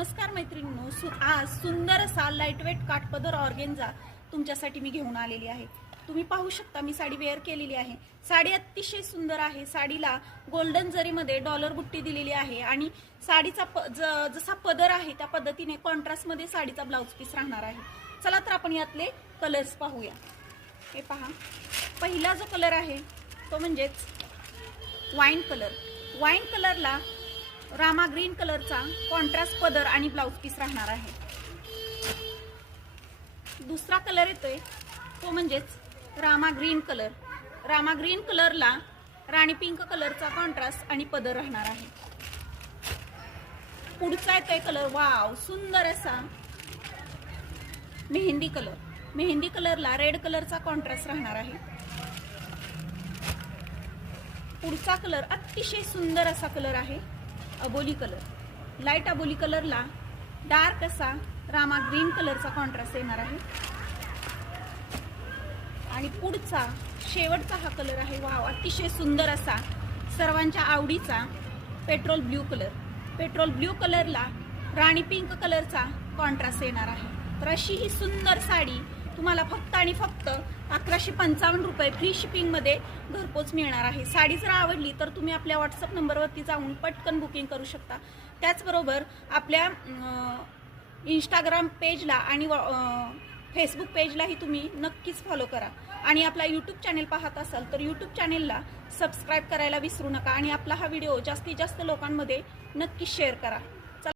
नमस्कार मैत्रिणींनो, आज सुंदर असा लाईटवेट काठपदर ऑर्गेन्झा तुमच्यासाठी मी घेऊन आलेली आहे। तुम्ही पाहू शकता मी साडी वेअर केलेली आहे। साडी अतिशय सुंदर आहे। साडीला गोल्डन जरीमध्ये डॉलर बुट्टी दिलेली आहे आणि साडीचा जसा पदर आहे त्या पद्धतीने कॉन्ट्रास्ट मध्ये साडीचा ब्लाउज पीस राहणार आहे। चला तर आपण यातले कलर्स पाहूया। हे पहा, पहिला जो कलर आहे तो म्हणजेच वाईन कलर। वाईन कलरला रामा ग्रीन कलरचा कॉन्ट्रास्ट पदर आणि ब्लाउज पीस राहणार आहे। दुसरा कलर येतोय तो म्हणजेच Rama green colour. Rama green कलरला राणी पिंक कलरचा कॉन्ट्रास्ट आणि पदर राहणार आहे। पुढचा येतोय कलर, वाव सुंदर असा मेहंदी कलर। मेहंदी कलरला रेड कलरचा कॉन्ट्रास्ट राहणार आहे। पुढचा कलर अतिशय सुंदर असा कलर आहे, अबोली कलर। लाईट अबोली कलरला डार्क असा रामा ग्रीन कलरचा कॉन्ट्रास्ट येणार आहे। आणि पुढचा शेवटचा हा कलर आहे, वाव अतिशय सुंदर असा सर्वांच्या आवडीचा petrol blue colour. Petrol blue कलरला राणी पिंक कलरचा कॉन्ट्रास्ट येणार आहे। तर अशी ही सुंदर साडी तुम्हाला फक्त आणि फक्त 1155 रुपये फ्री शिपिंग मध्ये घरपोच मिळणार आहे। साडी जर आवडली तर तुम्ही आपल्या व्हॉट्सअप नंबरवरती जाऊन पटकन बुकिंग करू शकता। त्याचबरोबर आपल्या इंस्टाग्राम पेजला आणि फेसबुक पेजलाही तुम्ही नक्कीच फॉलो करा। आणि आपला यूट्यूब चॅनल पाहत असाल तर यूट्यूब चॅनलला सबस्क्राईब करायला विसरू नका आणि आपला हा व्हिडिओ जास्तीत जास्त लोकांमध्ये नक्की शेअर करा।